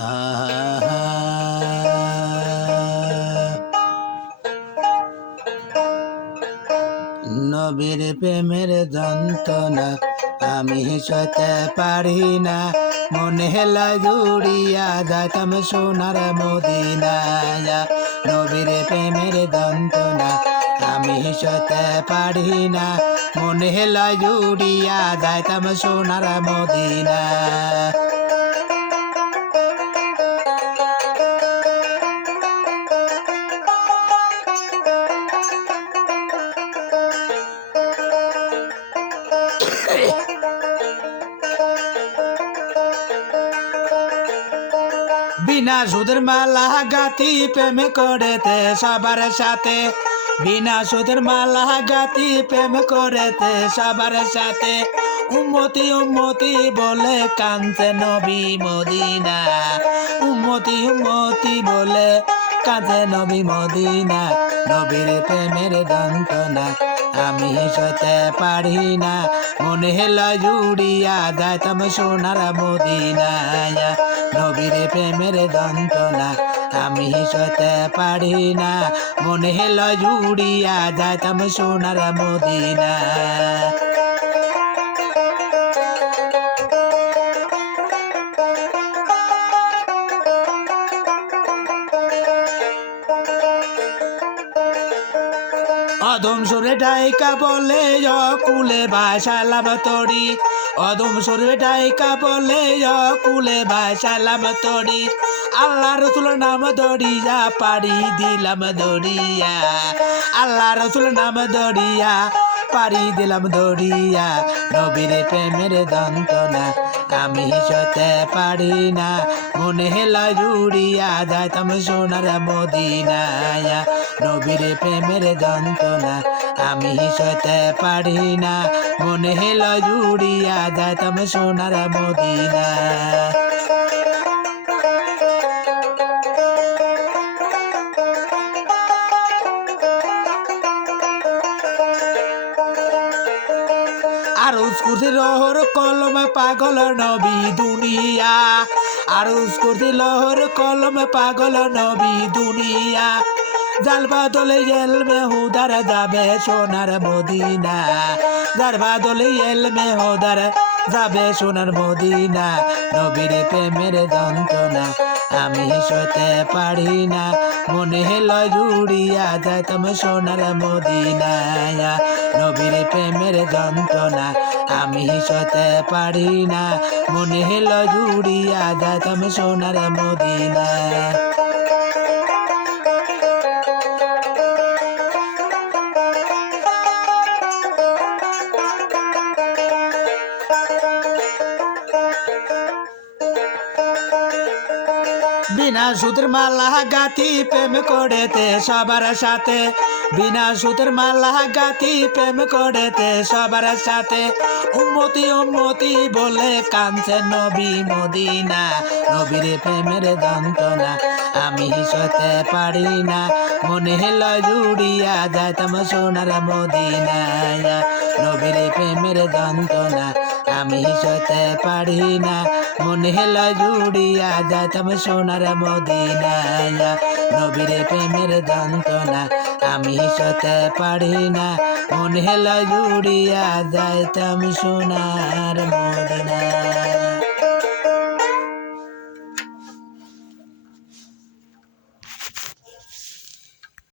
আহা নবীর প্রেমের যন্ত্রণা আমি সইতে পারি না, মনে হেলা জুড়িয়া যাইতাম সোনার মদিনায়। নবীর প্রেমের যন্ত্রণা আমি সইতে পারি না, মনে হেলা জুড়িয়া যাইতাম সোনার মদিনা। বিনা সুদের মালা গাতি প্রেম করেতে সবার সাথে, বিনা সুদের মালা গাতি প্রেম করেতে সবার সাথে। উম্মতি উম্মতি বলে কাঁদছে নবী মদিনা, উম্মতি উম্মতি বলে কাঁদছে নবী মদিনা। নবীর প্রেমের যন্ত্রণা আমি সইতে পারি না, মনে হেলা জুড়িয়া যাইতাম সোনার মদিনায়। নবীর প্রেমের যন্ত্রণা আমি সইতে পারি না, মনে হেলা জুড়িয়া যাইতাম সোনার মদিনা। অদম সুরে ডাইকা বলে কুলে ভাসালাম তরি, অদম সুরে ডাইকা বলে কুলে ভাসালাম তরি। আল্লাহ রসুল নাম দড়িয়া পাড়ি দিলাম দড়িয়া, আল্লাহ রসুল নাম দড়িয়া পাড়ি দিলাম দড়িয়া। নবীর প্রেমের যন্ত্রণা আমি সইতে পারি না, মনে হেলা জুড়িয়া যাইতাম সোনার মদিনায়। নবীর প্রেমের যন্ত্রণা আমি সইতে পারি না, মনে হেলা জুড়িয়া যাইতাম সোনার মদিনা। আরজ করতে লহর কলম পাগল নবী দুনিয়া, আরজ করতে লহর কলম পাগল নবী দুনিয়া। জাল বাদলে এলমে হুদার যাবে সোনার মদিনা, জাল বাদলে এলমে হুদার যাবে সোনার মদিনা। নবীর প্রেমের যন্ত্রণা আমি সইতে পারি না, মনে হেলা জুড়িয়া যাইতাম সোনার মদিনায়। নবীর প্রেমের যন্ত্রণা আমি সইতে পারি না, মনে হেলা জুড়িয়া যাইতাম সোনার মদিনায়। বিনা সুদের মালা গাতি প্রেম করেতে সবার সাথে, বিনা সুদের মালা গাতি প্রেম করেতে সবার সাথে। উম্মতি উম্মতি বলে কাঁদছে নবী মদিনা, নবীর প্রেমের যন্ত্রণা আমি সইতে পারি না, মনে হেলা জুড়িয়া যাইতাম সোনার মদিনায়। নবীর প্রেমের যন্ত্রণা আমি সইতে পারি না, মনে হেলা জুড়িয়া যাইতাম সোনার মদিনায়। নবীর প্রেমের যন্ত্রণা আমি সইতে পারি না, মনে হেলা জুড়িয়া যাইতাম সোনার মদিনায়।